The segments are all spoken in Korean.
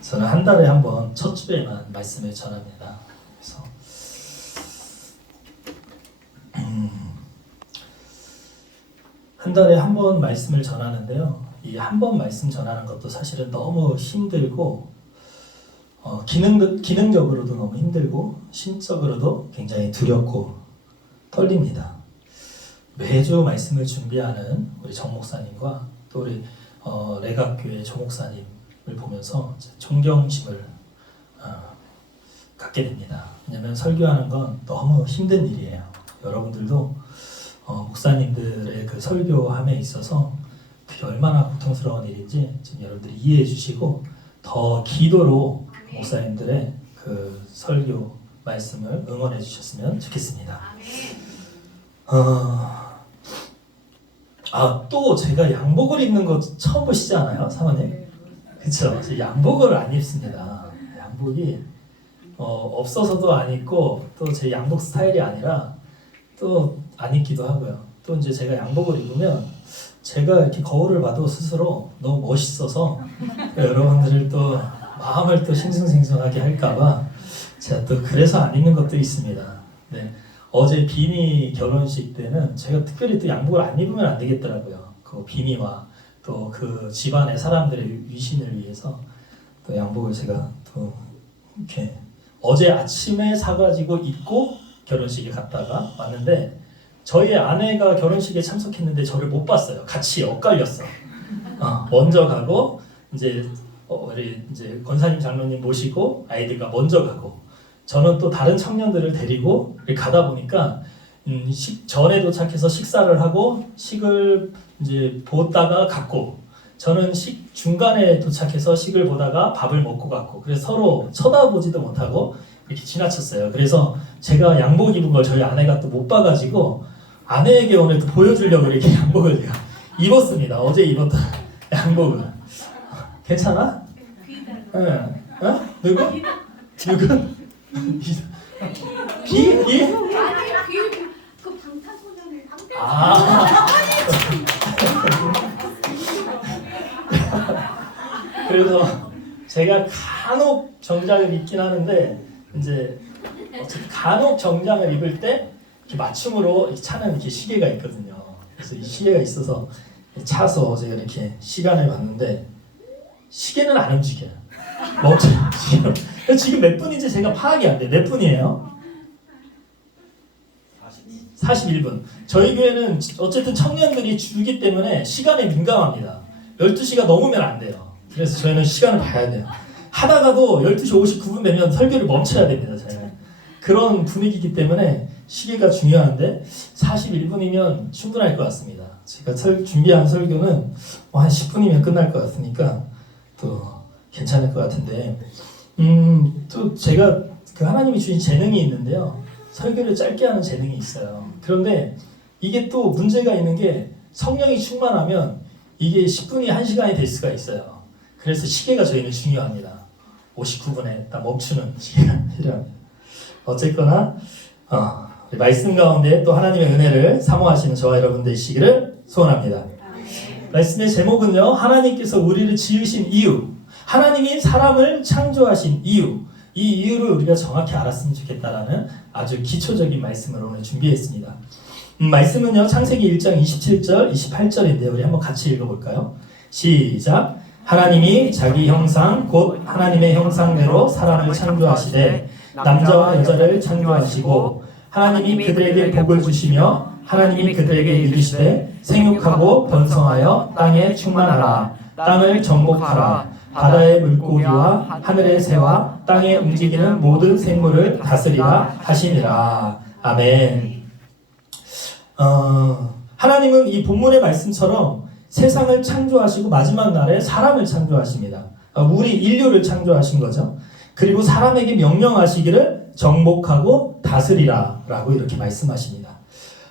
저는 한 달에 한 번 첫 주에만 말씀을 전합니다. 그래서 한 달에 한 번 말씀을 전하는데요. 이 한 번 말씀 전하는 것도 사실은 너무 힘들고 기능적으로도 너무 힘들고 심적으로도 굉장히 두렵고 떨립니다. 매주 말씀을 준비하는 우리 정 목사님과 또 우리 레각교회 조 목사님을 보면서 존경심을 갖게 됩니다. 왜냐하면 설교하는 건 너무 힘든 일이에요. 여러분들도 목사님들의 그 설교함에 있어서 그게 얼마나 고통스러운 일인지 지금 여러분들이 이해해 주시고 더 기도로 목사님들의 그 설교 말씀을 응원해 주셨으면 좋겠습니다. 또 제가 양복을 입는 거 처음 보시지 않아요? 사모님? 그쵸? 양복을 안 입습니다. 양복이 없어서도 안 입고 또 제 양복 스타일이 아니라 또 안 입기도 하고요. 또 이제 제가 양복을 입으면 제가 이렇게 거울을 봐도 스스로 너무 멋있어서 여러분들을 또 마음을 또 싱숭생숭하게 할까봐 제가 또 그래서 안 입는 것도 있습니다. 네. 어제 비니 결혼식 때는 제가 특별히 또 양복을 안 입으면 안 되겠더라고요. 그 비니와 또 그 집안의 사람들의 위신을 위해서 또 양복을 제가 또 이렇게 어제 아침에 사가지고 입고 결혼식에 갔다가 왔는데 저희 아내가 결혼식에 참석했는데 저를 못 봤어요. 같이 엇갈렸어. 먼저 가고 이제 우리 이제 권사님 장로님 모시고 아이들과 먼저 가고 저는 또 다른 청년들을 데리고 가다 보니까 전에 도착해서 식사를 하고 식을 이제 보다가 갔고 저는 중간에 도착해서 식을 보다가 밥을 먹고 갔고 그래서 서로 쳐다보지도 못하고 이렇게 지나쳤어요. 그래서 제가 양복 입은 걸 저희 아내가 또 못 봐가지고 아내에게 오늘 또 보여주려고 이렇게 양복을 제가 입었습니다. 어제 입었던 양복을. 괜찮아? 응. 누구? 누구? 비? 그 방탄소년을 그래서 제가 간혹 정장을 입긴 하는데 이제 간혹 정장을 입을 때 이렇게 맞춤으로 차는 이렇게 시계가 있거든요. 그래서 이 시계가 있어서 차서 제가 이렇게 시간을 봤는데 시계는 안 움직여요. 멈춰요. 지금 몇 분인지 제가 파악이 안 돼요. 몇 분이에요? 41분. 저희 교회는 어쨌든 청년들이 주기 때문에 시간에 민감합니다. 12시가 넘으면 안 돼요. 그래서 저희는 시간을 봐야 돼요. 하다가도 12시 59분 되면 설교를 멈춰야 됩니다. 저희는. 그런 분위기이기 때문에 시계가 중요한데 41분이면 충분할 것 같습니다. 제가 준비한 설교는 한 10분이면 끝날 것 같으니까 또 괜찮을 것 같은데 또 제가 그 하나님이 주신 재능이 있는데요. 설교를 짧게 하는 재능이 있어요. 그런데 이게 또 문제가 있는 게 성령이 충만하면 이게 10분이 1시간이 될 수가 있어요. 그래서 시계가 저희는 중요합니다. 59분에 딱 멈추는 시계가 필요합니다. 어쨌거나 말씀 가운데 또 하나님의 은혜를 사모하시는 저와 여러분 되시기를 소원합니다. 말씀의 제목은요. 하나님께서 우리를 지으신 이유, 하나님이 사람을 창조하신 이유, 이 이유를 우리가 정확히 알았으면 좋겠다라는 아주 기초적인 말씀을 오늘 준비했습니다. 말씀은요. 창세기 1장 27절, 28절인데 우리 한번 같이 읽어볼까요? 시작! 하나님이 자기 형상 곧 하나님의 형상대로 사람을 창조하시되 남자와 여자를 창조하시고 하나님이 그들에게 복을 주시며 하나님이 그들에게 이르시되 생육하고 번성하여 땅에 충만하라 땅을 정복하라 바다의 물고기와 하늘의 새와 땅에 움직이는 모든 생물을 다스리라 하시니라. 아멘. 하나님은 이 본문의 말씀처럼 세상을 창조하시고 마지막 날에 사람을 창조하십니다. 우리 인류를 창조하신 거죠. 그리고 사람에게 명령하시기를 정복하고 다스리라 라고 이렇게 말씀하십니다.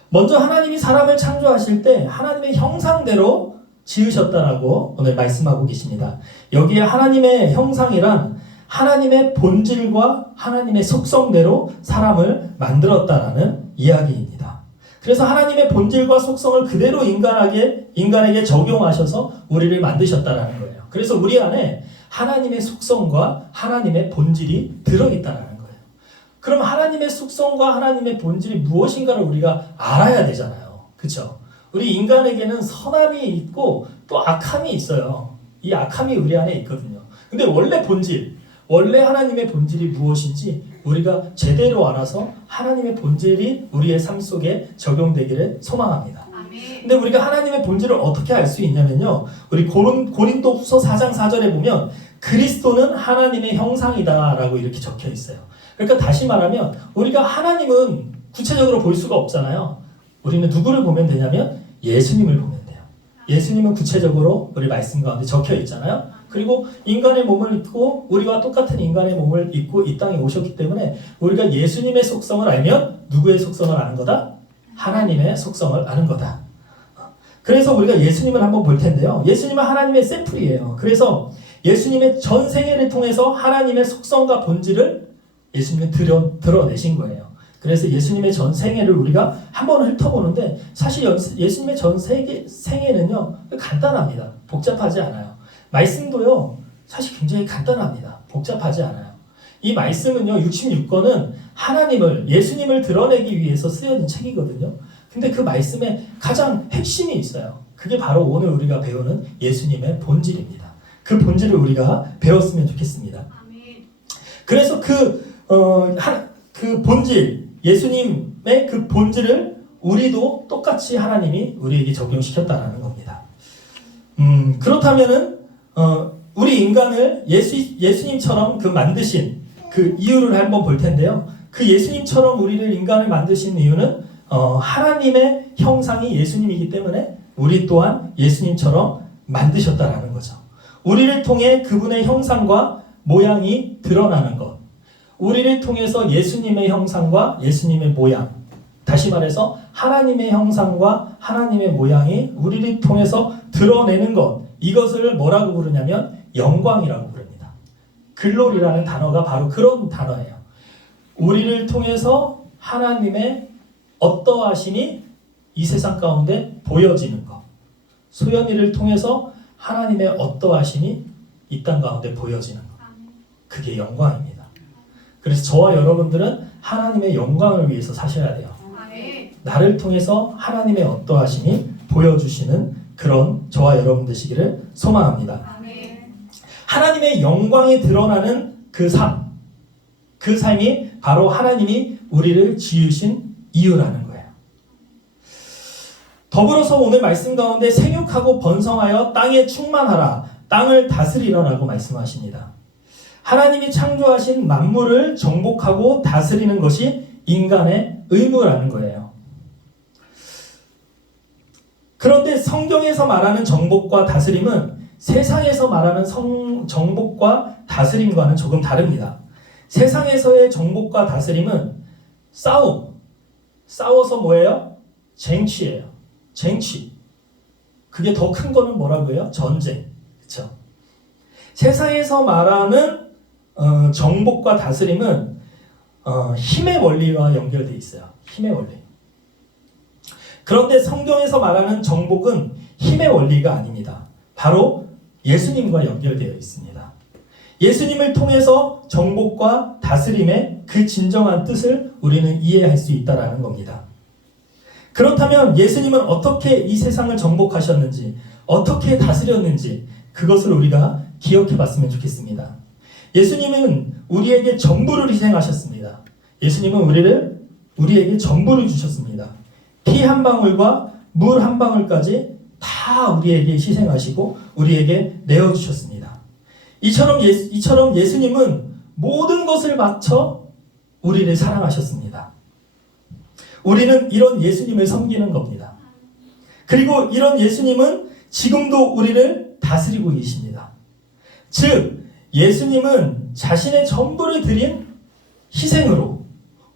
먼저 하나님이 사람을 창조하실 때 하나님의 형상대로 지으셨다라고 오늘 말씀하고 계십니다. 여기에 하나님의 형상이란 하나님의 본질과 하나님의 속성대로 사람을 만들었다라는 이야기입니다. 그래서 하나님의 본질과 속성을 그대로 인간에게 적용하셔서 우리를 만드셨다라는 거예요. 그래서 우리 안에 하나님의 속성과 하나님의 본질이 들어있다는 거예요. 그럼 하나님의 속성과 하나님의 본질이 무엇인가를 우리가 알아야 되잖아요. 그렇죠? 우리 인간에게는 선함이 있고 또 악함이 있어요. 이 악함이 우리 안에 있거든요. 근데 원래 본질, 원래 하나님의 본질이 무엇인지 우리가 제대로 알아서 하나님의 본질이 우리의 삶 속에 적용되기를 소망합니다. 근데 우리가 하나님의 본질을 어떻게 알 수 있냐면요. 우리 고린도후서 4장 4절에 보면 그리스도는 하나님의 형상이다라고 이렇게 적혀 있어요. 그러니까 다시 말하면 우리가 하나님은 구체적으로 볼 수가 없잖아요. 우리는 누구를 보면 되냐면 예수님을 보면 돼요. 예수님은 구체적으로 우리 말씀 가운데 적혀 있잖아요. 그리고 인간의 몸을 입고 우리와 똑같은 인간의 몸을 입고 이 땅에 오셨기 때문에 우리가 예수님의 속성을 알면 누구의 속성을 아는 거다? 하나님의 속성을 아는 거다. 그래서 우리가 예수님을 한번 볼 텐데요. 예수님은 하나님의 샘플이에요. 그래서 예수님의 전 생애를 통해서 하나님의 속성과 본질을 예수님이 드러내신 거예요. 그래서 예수님의 전 생애를 우리가 한번 훑어보는데 사실 예수님의 전 생애는요 간단합니다. 복잡하지 않아요. 말씀도요 사실 굉장히 간단합니다. 복잡하지 않아요. 이 말씀은요 66권은 하나님을 예수님을 드러내기 위해서 쓰여진 책이거든요. 근데 그 말씀에 가장 핵심이 있어요. 그게 바로 오늘 우리가 배우는 예수님의 본질입니다. 그 본질을 우리가 배웠으면 좋겠습니다. 그래서 그 본질, 예수님의 그 본질을 우리도 똑같이 하나님이 우리에게 적용시켰다는 겁니다. 그렇다면은 우리 인간을 예수님처럼 그 만드신 그 이유를 한번 볼 텐데요. 그 예수님처럼 우리를 인간을 만드신 이유는 하나님의 형상이 예수님이기 때문에 우리 또한 예수님처럼 만드셨다라는 거죠. 우리를 통해 그분의 형상과 모양이 드러나는 것. 우리를 통해서 예수님의 형상과 예수님의 모양. 다시 말해서 하나님의 형상과 하나님의 모양이 우리를 통해서 드러내는 것. 이것을 뭐라고 부르냐면 영광이라고 부릅니다. 글로리라는 단어가 바로 그런 단어예요. 우리를 통해서 하나님의 어떠하심이 이 세상 가운데 보여지는 것. 소연이를 통해서 하나님의 어떠하심이 이 땅 가운데 보여지는 것. 그게 영광입니다. 그래서 저와 여러분들은 하나님의 영광을 위해서 사셔야 돼요. 나를 통해서 하나님의 어떠하심이 보여주시는 그런 저와 여러분 되시기를 소망합니다. 하나님의 영광이 드러나는 그 삶, 그 삶이 바로 하나님이 우리를 지으신 이유라는 거예요. 더불어서 오늘 말씀 가운데 생육하고 번성하여 땅에 충만하라, 땅을 다스리라라고 말씀하십니다. 하나님이 창조하신 만물을 정복하고 다스리는 것이 인간의 의무라는 거예요. 그런데 성경에서 말하는 정복과 다스림은 세상에서 말하는 정복과 다스림과는 조금 다릅니다. 세상에서의 정복과 다스림은 싸워서 뭐예요? 쟁취예요. 쟁취. 그게 더 큰 거는 뭐라고요? 전쟁. 그렇죠? 세상에서 말하는 정복과 다스림은 힘의 원리와 연결되어 있어요. 힘의 원리. 그런데 성경에서 말하는 정복은 힘의 원리가 아닙니다. 바로 예수님과 연결되어 있습니다. 예수님을 통해서 정복과 다스림의 그 진정한 뜻을 우리는 이해할 수 있다는 겁니다. 그렇다면 예수님은 어떻게 이 세상을 정복하셨는지, 어떻게 다스렸는지 그것을 우리가 기억해 봤으면 좋겠습니다. 예수님은 우리에게 전부를 희생하셨습니다. 예수님은 우리에게 전부를 주셨습니다. 피 한 방울과 물 한 방울까지 다 우리에게 희생하시고 우리에게 내어주셨습니다. 이처럼 예수님은 모든 것을 바쳐 우리를 사랑하셨습니다. 우리는 이런 예수님을 섬기는 겁니다. 그리고 이런 예수님은 지금도 우리를 다스리고 계십니다. 즉 예수님은 자신의 전부를 드린 희생으로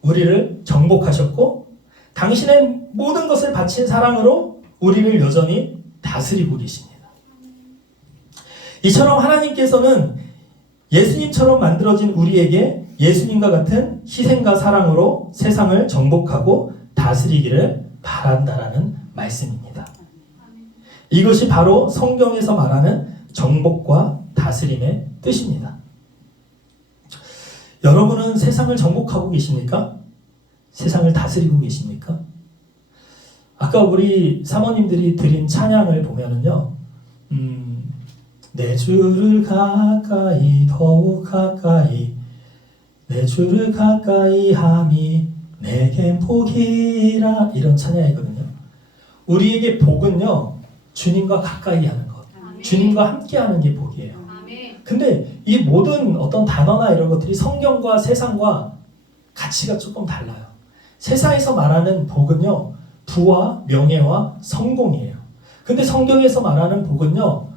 우리를 정복하셨고 당신의 모든 것을 바친 사랑으로 우리를 여전히 다스리고 계십니다. 이처럼 하나님께서는 예수님처럼 만들어진 우리에게 예수님과 같은 희생과 사랑으로 세상을 정복하고 다스리기를 바란다라는 말씀입니다. 이것이 바로 성경에서 말하는 정복과 다스림의 뜻입니다. 여러분은 세상을 정복하고 계십니까? 세상을 다스리고 계십니까? 아까 우리 사모님들이 드린 찬양을 보면은요, 내 주를 가까이 더욱 가까이 내 주를 가까이 함이 내겐 복이라 이런 찬양이거든요. 우리에게 복은요, 주님과 가까이 하는 것, 주님과 함께 하는 게 복이에요. 근데 이 모든 어떤 단어나 이런 것들이 성경과 세상과 가치가 조금 달라요. 세상에서 말하는 복은요, 부와 명예와 성공이에요. 근데 성경에서 말하는 복은요,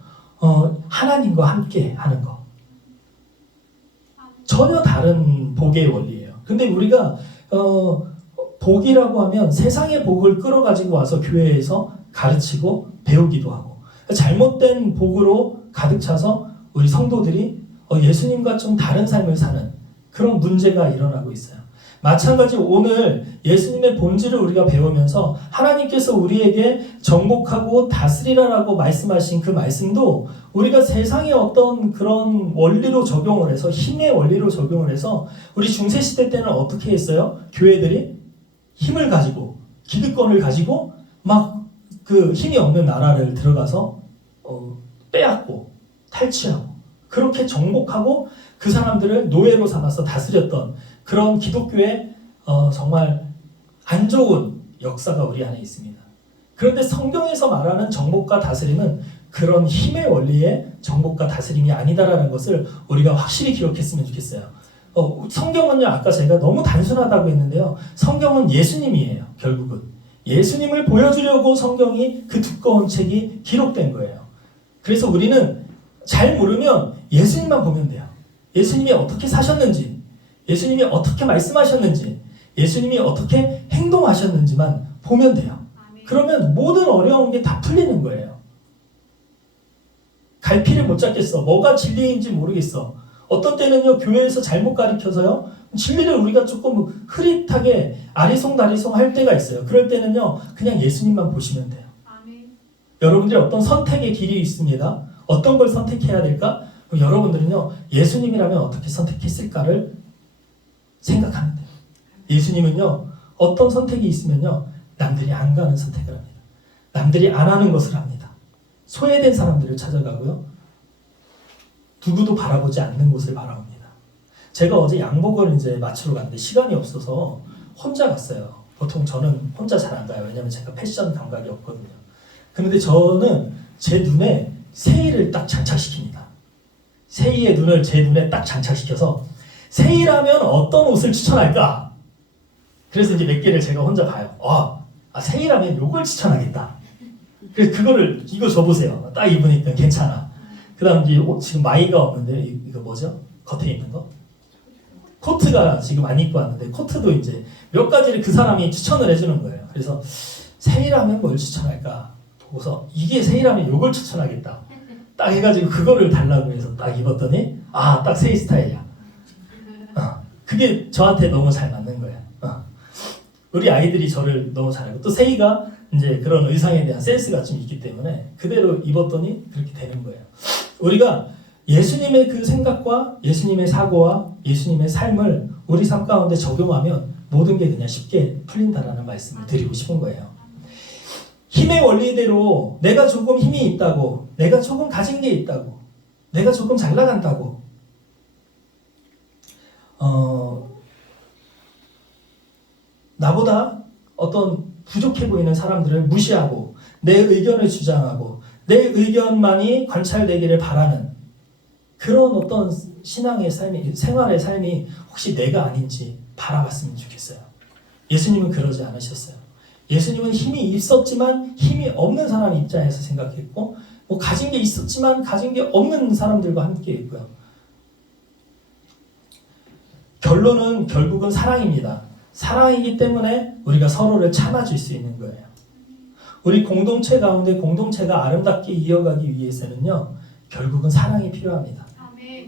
하나님과 함께 하는 거. 전혀 다른 복의 원리예요. 근데 우리가 복이라고 하면 세상의 복을 끌어가지고 와서 교회에서 가르치고 배우기도 하고, 잘못된 복으로 가득 차서 우리 성도들이 예수님과 좀 다른 삶을 사는 그런 문제가 일어나고 있어요. 마찬가지 오늘 예수님의 본질을 우리가 배우면서 하나님께서 우리에게 정복하고 다스리라라고 말씀하신 그 말씀도 우리가 세상의 어떤 그런 원리로 적용을 해서, 힘의 원리로 적용을 해서, 우리 중세시대 때는 어떻게 했어요? 교회들이 힘을 가지고 기득권을 가지고 막 그 힘이 없는 나라를 들어가서 빼앗고 탈취하고 그렇게 정복하고 그 사람들을 노예로 삼아서 다스렸던 그런 기독교의 정말 안 좋은 역사가 우리 안에 있습니다. 그런데 성경에서 말하는 정복과 다스림은 그런 힘의 원리의 정복과 다스림이 아니다라는 것을 우리가 확실히 기억했으면 좋겠어요. 성경은요, 아까 제가 너무 단순하다고 했는데요, 성경은 예수님이에요. 결국은 예수님을 보여주려고 성경이 그 두꺼운 책이 기록된 거예요. 그래서 우리는 잘 모르면 예수님만 보면 돼요. 예수님이 어떻게 사셨는지, 예수님이 어떻게 말씀하셨는지, 예수님이 어떻게 행동하셨는지만 보면 돼요. 그러면 모든 어려운 게 다 풀리는 거예요. 갈피를 못 잡겠어. 뭐가 진리인지 모르겠어. 어떤 때는요, 교회에서 잘못 가르쳐서요, 진리를 우리가 조금 흐릿하게 아리송다리송 할 때가 있어요. 그럴 때는요, 그냥 예수님만 보시면 돼요. 여러분들이 어떤 선택의 길이 있습니다. 어떤 걸 선택해야 될까? 여러분들은요, 예수님이라면 어떻게 선택했을까를 생각하면 돼요. 예수님은요, 어떤 선택이 있으면요, 남들이 안 가는 선택을 합니다. 남들이 안 하는 것을 합니다. 소외된 사람들을 찾아가고요, 누구도 바라보지 않는 곳을 바라봅니다. 제가 어제 양복을 이제 맞추러 갔는데 시간이 없어서 혼자 갔어요. 보통 저는 혼자 잘 안 가요. 왜냐면 제가 패션 감각이 없거든요. 그런데 저는 제 눈에 세일을 딱 장착시킵니다. 세일의 눈을 제 눈에 딱 장착시켜서 세일하면 어떤 옷을 추천할까? 그래서 이제 몇 개를 제가 혼자 봐요. 세일하면 요걸 추천하겠다. 그래서 그거를 이거 줘보세요. 딱 입으니까 괜찮아. 그 다음 지금 마이가 없는데 이거 뭐죠? 겉에 있는 거? 코트가 지금 안 입고 왔는데 코트도 이제 몇 가지를 그 사람이 추천을 해주는 거예요. 그래서 세일하면 뭘 추천할까? 보고서 이게 세일하면 요걸 추천하겠다. 딱 해가지고 그거를 달라고 해서 딱 입었더니 딱 세일 스타일이야. 그게 저한테 너무 잘 맞는 거예요. 우리 아이들이 저를 너무 잘하고 또 세이가 이제 그런 의상에 대한 센스가 좀 있기 때문에 그대로 입었더니 그렇게 되는 거예요. 우리가 예수님의 그 생각과 예수님의 사고와 예수님의 삶을 우리 삶 가운데 적용하면 모든 게 그냥 쉽게 풀린다라는 말씀을 드리고 싶은 거예요. 힘의 원리대로 내가 조금 힘이 있다고, 내가 조금 가진 게 있다고, 내가 조금 잘 나간다고 나보다 어떤 부족해 보이는 사람들을 무시하고 내 의견을 주장하고 내 의견만이 관찰되기를 바라는 그런 어떤 신앙의 삶이, 생활의 삶이 혹시 내가 아닌지 바라봤으면 좋겠어요. 예수님은 그러지 않으셨어요. 예수님은 힘이 있었지만 힘이 없는 사람 입장에서 생각했고, 가진 게 있었지만 가진 게 없는 사람들과 함께 있고요. 결론은 결국은 사랑입니다. 사랑이기 때문에 우리가 서로를 참아줄 수 있는 거예요. 우리 공동체 가운데 공동체가 아름답게 이어가기 위해서는요, 결국은 사랑이 필요합니다.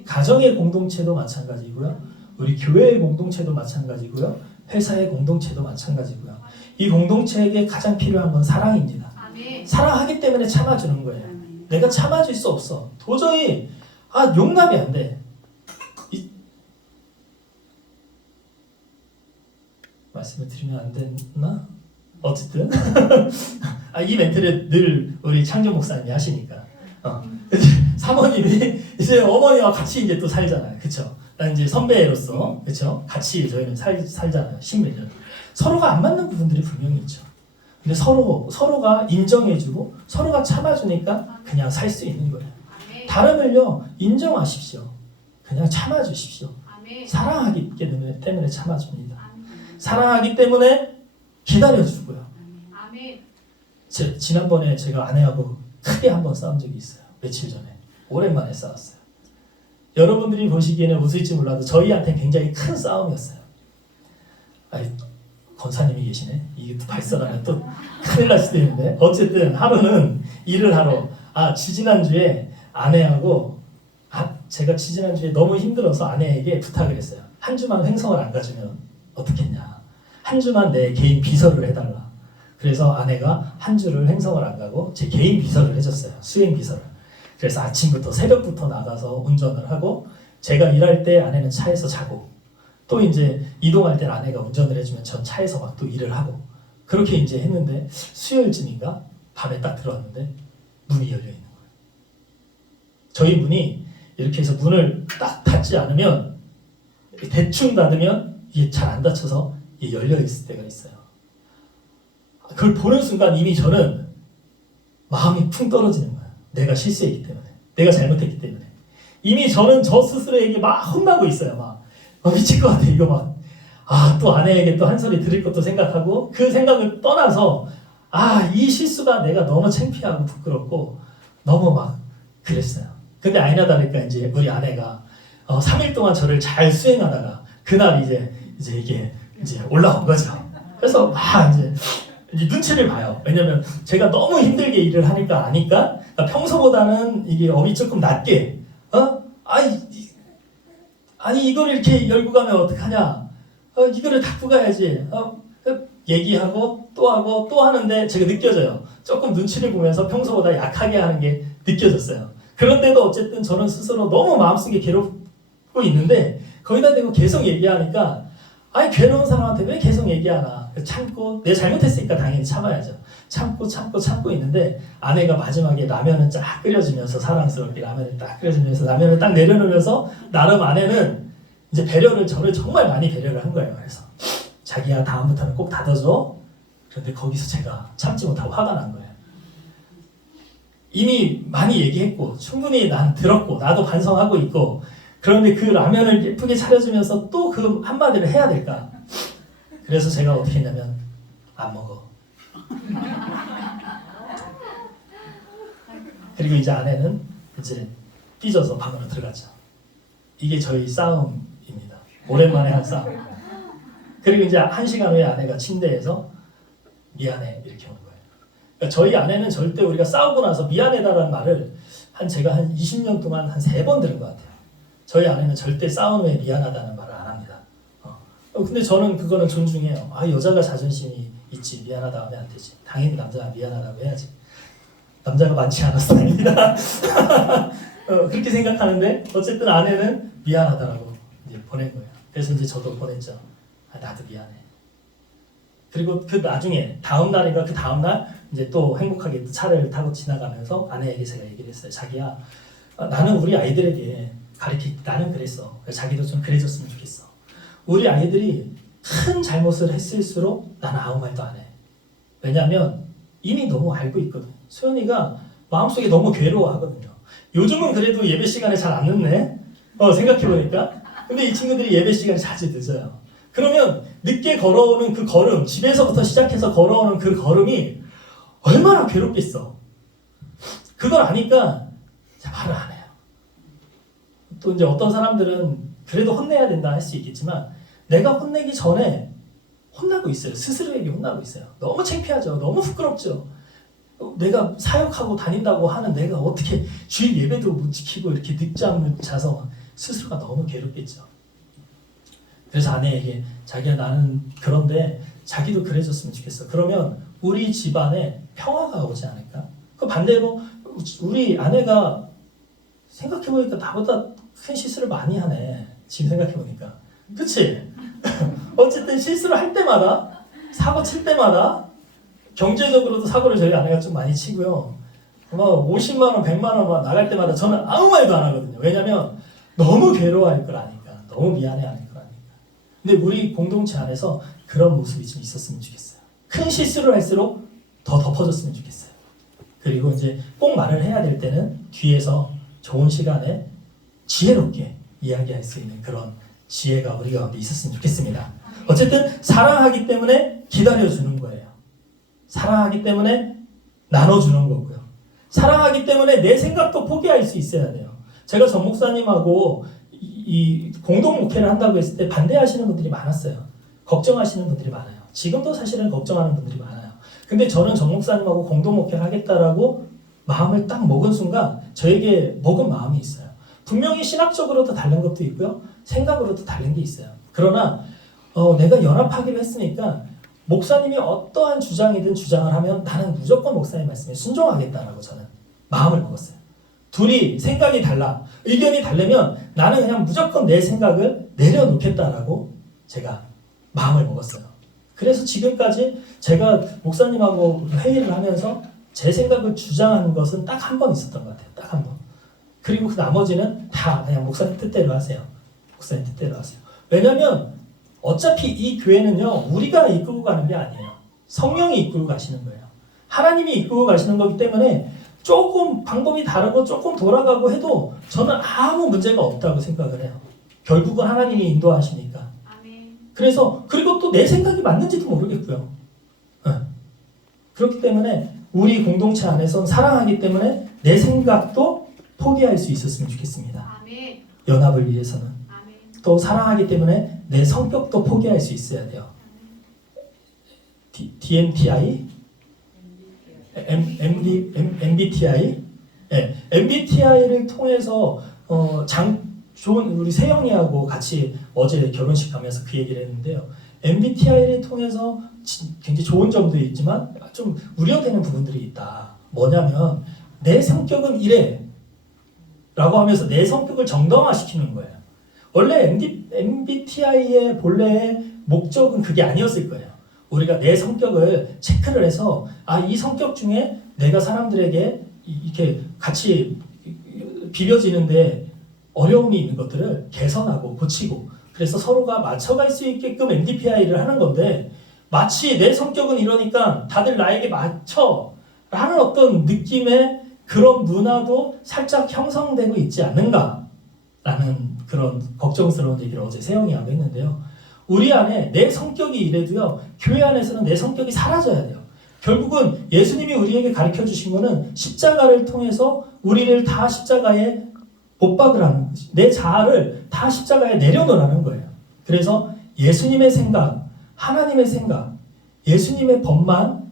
가정의 공동체도 마찬가지고요, 우리 교회의 공동체도 마찬가지고요, 회사의 공동체도 마찬가지고요. 이 공동체에게 가장 필요한 건 사랑입니다. 사랑하기 때문에 참아주는 거예요. 내가 참아줄 수 없어. 도저히 용납이 안 돼. 말씀을 드리면 안 됐나? 어쨌든 이 멘트를 늘 우리 창조 목사님이 하시니까 사모님이 이제 어머니와 같이 이제 또 살잖아요, 그렇죠? 난 이제 선배로서 그렇죠? 같이 저희는 살잖아요, 십몇 년. 서로가 안 맞는 부분들이 분명히 있죠. 근데 서로가 인정해주고 서로가 참아주니까 그냥 살 수 있는 거예요. 다름을요 인정하십시오. 그냥 참아주십시오. 사랑하기 때문에 참아줍니다. 사랑하기 때문에 기다려주고요. 지난번에 제가 아내하고 크게 한번 싸운 적이 있어요. 며칠 전에. 오랜만에 싸웠어요. 여러분들이 보시기에는 웃을지 몰라도 저희한테 굉장히 큰 싸움이었어요. 권사님이 계시네. 이게 또 발설하면 또 큰일 날 수도 있는데 어쨌든 하루는 일을 하러 지지난주에 아내하고 제가 지지난주에 너무 힘들어서 아내에게 부탁을 했어요. 한 주만 횡성을 안 가주면 어떻겠냐. 한 주만 내 개인 비서를 해달라. 그래서 아내가 한 주를 횡성을 안 가고 제 개인 비서를 해줬어요. 수행 비서를. 그래서 아침부터 새벽부터 나가서 운전을 하고 제가 일할 때 아내는 차에서 자고 또 이제 이동할 때 아내가 운전을 해주면 전 차에서 막 또 일을 하고 그렇게 이제 했는데 수요일쯤인가 밤에 딱 들어왔는데 문이 열려 있는 거예요. 저희 문이 이렇게 해서 문을 딱 닫지 않으면 대충 닫으면 이게 잘 안 닫혀서 이게 열려 있을 때가 있어요. 그걸 보는 순간 이미 저는 마음이 쿵 떨어지는 거예요. 내가 실수했기 때문에, 내가 잘못했기 때문에 이미 저는 저 스스로에게 막 혼나고 있어요. 막 미칠 것 같아. 이거 막 또 아내에게 또 한 소리 들을 것도 생각하고 그 생각을 떠나서 이 실수가 내가 너무 창피하고 부끄럽고 너무 막 그랬어요. 근데 아니나 다를까 이제 우리 아내가 3일 동안 저를 잘 수행하다가 그날 이제 이게 이제 올라온 거죠. 그래서 막 이제 눈치를 봐요. 왜냐면 제가 너무 힘들게 일을 하니까 아니까 평소보다는 이게 업이 조금 낮게 아니 이걸 이렇게 열고 가면 어떡하냐. 이거를 닫고 가야지. 얘기하고 또 하고 또 하는데 제가 느껴져요. 조금 눈치를 보면서 평소보다 약하게 하는 게 느껴졌어요. 그런데도 어쨌든 저는 스스로 너무 마음속에 괴롭고 있는데 거기다 대고 계속 얘기하니까 괴로운 사람한테 왜 계속 얘기하나. 참고 내가 잘못했으니까 당연히 참아야죠. 참고 있는데 아내가 마지막에 라면을 쫙 끓여주면서 사랑스럽게 라면을 딱 끓여주면서 라면을 딱 내려놓으면서 나름 아내는 이제 저를 정말 많이 배려를 한 거예요. 그래서 자기야 다음부터는 꼭 닫아줘. 그런데 거기서 제가 참지 못하고 화가 난 거예요. 이미 많이 얘기했고 충분히 난 들었고 나도 반성하고 있고 그런데 그 라면을 예쁘게 차려주면서 또 그 한마디를 해야 될까? 그래서 제가 어떻게 했냐면 안 먹어. 그리고 이제 아내는 이제 삐져서 방으로 들어갔죠. 이게 저희 싸움입니다. 오랜만에 한 싸움. 그리고 이제 1시간 후에 아내가 침대에서 미안해 이렇게 오는 거예요. 그러니까 저희 아내는 절대 우리가 싸우고 나서 미안해다라는 말을 제가 한 20년 동안 한 3번 들은 것 같아요. 저희 아내는 절대 싸운 후에 미안하다는 말을 안 합니다. 근데 저는 그거는 존중해요. 여자가 자존심이 있지 미안하다 하면 안 되지. 당연히 남자가 미안하다고 해야지. 남자가 많지 않아서 다행이다. 그렇게 생각하는데 어쨌든 아내는 미안하다라고 이제 보낸 거예요. 그래서 이제 저도 보냈죠. 나도 미안해. 그리고 그 나중에 다음 날인가 그 다음 날 이제 또 행복하게 또 차를 타고 지나가면서 아내에게 제가 얘기를 했어요. 자기야, 나는 우리 아이들에게 나는 그랬어. 자기도 좀 그래줬으면 좋겠어. 우리 아이들이 큰 잘못을 했을수록 나는 아무 말도 안 해. 왜냐하면 이미 너무 알고 있거든. 소연이가 마음속에 너무 괴로워하거든요. 요즘은 그래도 예배 시간에 잘 안 늦네. 생각해보니까. 근데 이 친구들이 예배 시간이 자주 늦어요. 그러면 늦게 걸어오는 그 걸음, 집에서부터 시작해서 걸어오는 그 걸음이 얼마나 괴롭겠어. 그걸 아니까 말을 안 해요. 또 이제 어떤 사람들은 그래도 혼내야 된다 할 수 있겠지만 내가 혼내기 전에 혼나고 있어요. 스스로에게 혼나고 있어요. 너무 창피하죠. 너무 부끄럽죠. 내가 사역하고 다닌다고 하는 내가 어떻게 주일 예배도 못 지키고 이렇게 늦잠을 자서 스스로가 너무 괴롭겠죠. 그래서 아내에게 자기야 나는 그런데 자기도 그래줬으면 좋겠어. 그러면 우리 집안에 평화가 오지 않을까? 그 반대로 우리 아내가 생각해보니까 나보다 큰 실수를 많이 하네. 지금 생각해보니까. 그치? 어쨌든 실수를 할 때마다, 사고 칠 때마다, 경제적으로도 사고를 저희 아내가 좀 많이 치고요. 50만 원, 100만 원 나갈 때마다 저는 아무 말도 안 하거든요. 왜냐면 너무 괴로워할 걸 아니까. 너무 미안해할 걸 아니까. 근데 우리 공동체 안에서 그런 모습이 좀 있었으면 좋겠어요. 큰 실수를 할수록 더 덮어줬으면 좋겠어요. 그리고 이제 꼭 말을 해야 될 때는 뒤에서 좋은 시간에 지혜롭게 이야기할 수 있는 그런 지혜가 우리 가운데 있었으면 좋겠습니다. 어쨌든 사랑하기 때문에 기다려주는 거예요. 사랑하기 때문에 나눠주는 거고요. 사랑하기 때문에 내 생각도 포기할 수 있어야 돼요. 제가 전 목사님하고 이 공동 목회를 한다고 했을 때 반대하시는 분들이 많았어요. 걱정하시는 분들이 많아요. 지금도 사실은 걱정하는 분들이 많아요. 근데 저는 전 목사님하고 공동 목회를 하겠다라고 마음을 딱 먹은 순간 저에게 먹은 마음이 있어요. 분명히 신학적으로도 다른 것도 있고요. 생각으로도 다른 게 있어요. 그러나 내가 연합하기로 했으니까 목사님이 어떠한 주장이든 주장을 하면 나는 무조건 목사님 말씀에 순종하겠다라고 저는 마음을 먹었어요. 둘이 생각이 달라, 의견이 다르면 나는 그냥 무조건 내 생각을 내려놓겠다라고 제가 마음을 먹었어요. 그래서 지금까지 제가 목사님하고 회의를 하면서 제 생각을 주장하는 것은 딱 한 번 있었던 것 같아요. 딱 한 번. 그리고 그 나머지는 다 그냥 목사님 뜻대로 하세요. 목사님 뜻대로 하세요. 왜냐하면 어차피 이 교회는요, 우리가 이끌고 가는 게 아니에요. 성령이 이끌고 가시는 거예요. 하나님이 이끌고 가시는 거기 때문에 조금 방법이 다르고 조금 돌아가고 해도 저는 아무 문제가 없다고 생각을 해요. 결국은 하나님이 인도하시니까. 아멘. 그래서 그리고 또 내 생각이 맞는지도 모르겠고요. 그렇기 때문에 우리 공동체 안에선 사랑하기 때문에 내 생각도 포기할 수 있었으면 좋겠습니다. 아멘. 연합을 위해서는. 아멘. 또 사랑하기 때문에 내 성격도 포기할 수 있어야 돼요. DMTI? MBTI? 네, MBTI를 통해서 좋은 우리 세영이하고 같이 어제 결혼식 가면서 그 얘기를 했는데요. MBTI를 통해서 굉장히 좋은 점도 있지만 좀 우려되는 부분들이 있다. 뭐냐면 내 성격은 이래 라고 하면서 내 성격을 정당화시키는 거예요. 원래 MBTI의 본래의 목적은 그게 아니었을 거예요. 우리가 내 성격을 체크를 해서 이 성격 중에 내가 사람들에게 이렇게 같이 비벼지는데 어려움이 있는 것들을 개선하고 고치고 그래서 서로가 맞춰갈 수 있게끔 MBTI를 하는 건데 마치 내 성격은 이러니까 다들 나에게 맞춰 라는 어떤 느낌의 그런 문화도 살짝 형성되고 있지 않는가 라는 그런 걱정스러운 얘기를 어제 세영이하고 했는데요. 우리 안에 내 성격이 이래도요, 교회 안에서는 내 성격이 사라져야 돼요. 결국은 예수님이 우리에게 가르쳐 주신 거는 십자가를 통해서 우리를 다 십자가에 못 박으라는 거지. 내 자아를 다 십자가에 내려놓으라는 거예요. 그래서 예수님의 생각, 하나님의 생각, 예수님의 법만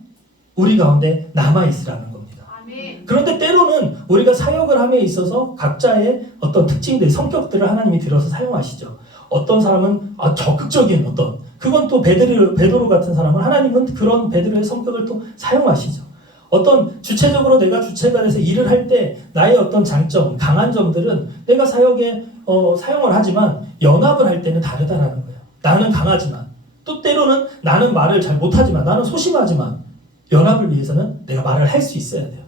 우리 가운데 남아있으라는 겁니다. 아멘. 그런데 때로는 우리가 사역을 함에 있어서 각자의 어떤 특징들, 성격들을 하나님이 들어서 사용하시죠. 어떤 사람은 적극적인 그건 또 베드로 같은 사람은 하나님은 그런 베드로의 성격을 또 사용하시죠. 어떤 주체적으로 내가 주체가 돼서 일을 할 때 나의 어떤 장점, 강한 점들은 내가 사역에 사용을 하지만 연합을 할 때는 다르다라는 거예요. 나는 강하지만 또 때로는 나는 말을 잘 못하지만 나는 소심하지만 연합을 위해서는 내가 말을 할 수 있어야 돼요.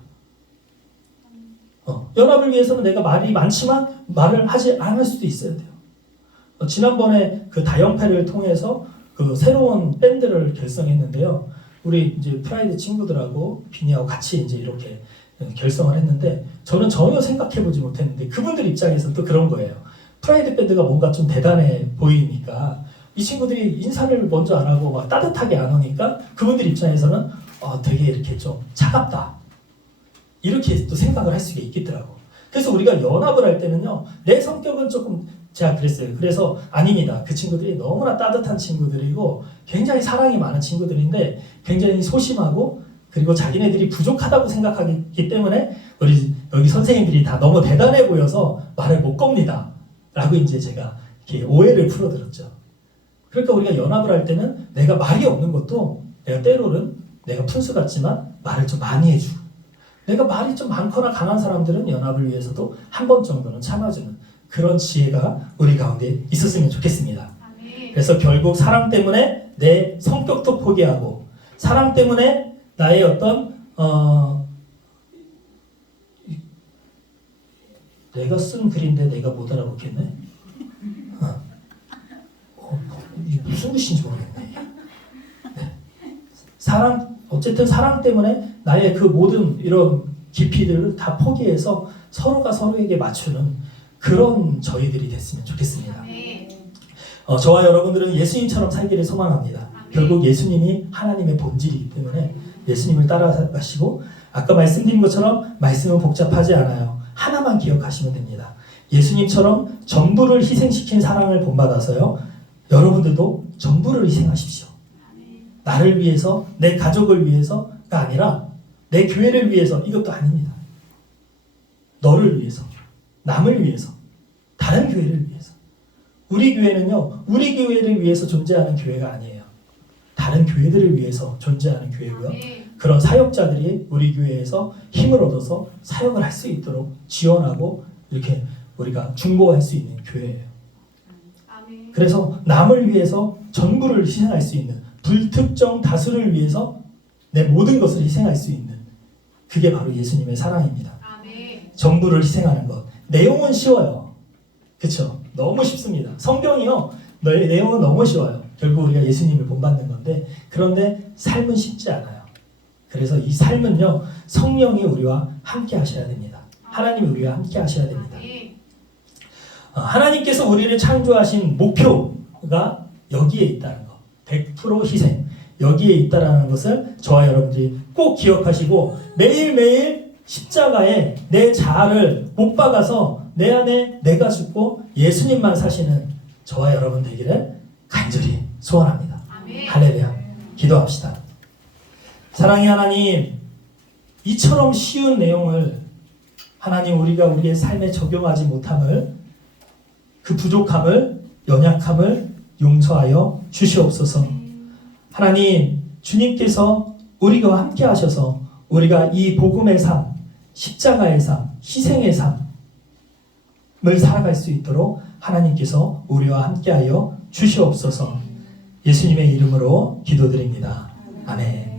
연합을 위해서는 내가 말이 많지만 말을 하지 않을 수도 있어야 돼요. 지난번에 그 다연패를 통해서 그 새로운 밴드를 결성했는데요. 우리 이제 프라이드 친구들하고 비니하고 같이 이제 이렇게 결성을 했는데 저는 전혀 생각해보지 못했는데 그분들 입장에서는 또 그런 거예요. 프라이드 밴드가 뭔가 좀 대단해 보이니까 이 친구들이 인사를 먼저 안 하고 막 따뜻하게 안 오니까 그분들 입장에서는 되게 이렇게 좀 차갑다. 이렇게 또 생각을 할 수가 있겠더라고. 그래서 우리가 연합을 할 때는요. 내 성격은 조금 제가 그랬어요. 그래서 아닙니다. 그 친구들이 너무나 따뜻한 친구들이고 굉장히 사랑이 많은 친구들인데 굉장히 소심하고 그리고 자기네들이 부족하다고 생각하기 때문에 우리 여기 선생님들이 다 너무 대단해 보여서 말을 못 겁니다. 라고 이제 제가 이렇게 오해를 풀어드렸죠. 그러니까 우리가 연합을 할 때는 내가 말이 없는 것도 내가 때로는 내가 푼수 같지만 말을 좀 많이 해주고 내가 말이 좀 많거나 강한 사람들은 연합을 위해서도 한 번 정도는 참아주는 그런 지혜가 우리 가운데 있었으면 좋겠습니다. 아멘. 그래서 결국 사랑 때문에 내 성격도 포기하고 사랑 때문에 나의 어떤 내가 쓴 글인데 내가 못 알아보겠네. 이게 무슨 뜻인지 모르겠네. 네. 어쨌든 사랑 때문에 나의 그 모든 이런 깊이들을 다 포기해서 서로가 서로에게 맞추는 그런 저희들이 됐으면 좋겠습니다. 아멘. 저와 여러분들은 예수님처럼 살기를 소망합니다. 아멘. 결국 예수님이 하나님의 본질이기 때문에 예수님을 따라가시고 아까 말씀드린 것처럼 말씀은 복잡하지 않아요. 하나만 기억하시면 됩니다. 예수님처럼 전부를 희생시킨 사랑을 본받아서요. 여러분들도 전부를 희생하십시오. 나를 위해서, 내 가족을 위해서가 아니라 내 교회를 위해서 이것도 아닙니다. 너를 위해서, 남을 위해서, 다른 교회를 위해서. 우리 교회는요, 우리 교회를 위해서 존재하는 교회가 아니에요. 다른 교회들을 위해서 존재하는 교회고요. 아멘. 그런 사역자들이 우리 교회에서 힘을 얻어서 사역을 할 수 있도록 지원하고 이렇게 우리가 중보할 수 있는 교회예요. 아멘. 그래서 남을 위해서 전부를 희생할 수 있는 불특정 다수를 위해서 내 모든 것을 희생할 수 있는 그게 바로 예수님의 사랑입니다. 아멘. 전부를 희생하는 것. 내용은 쉬워요. 그렇죠? 너무 쉽습니다. 성경이요. 내용은 너무 쉬워요. 결국 우리가 예수님을 본받는 건데 그런데 삶은 쉽지 않아요. 그래서 이 삶은요. 성령이 우리와 함께 하셔야 됩니다. 하나님이 우리와 함께 하셔야 됩니다. 아멘. 하나님께서 우리를 창조하신 목표가 여기에 있다는 것. 100% 희생. 여기에 있다는 것을 저와 여러분들이 꼭 기억하시고 매일매일 십자가에 내 자아를 못 박아서 내 안에 내가 죽고 예수님만 사시는 저와 여러분 되기를 간절히 소원합니다. 아멘. 할렐루야. 기도합시다. 사랑의 하나님, 이처럼 쉬운 내용을 하나님 우리가 우리의 삶에 적용하지 못함을 그 부족함을 연약함을 용서하여 주시옵소서. 하나님 주님께서 우리와 함께 하셔서 우리가 이 복음의 삶, 십자가의 삶, 희생의 삶을 살아갈 수 있도록 하나님께서 우리와 함께하여 주시옵소서. 예수님의 이름으로 기도드립니다. 아멘.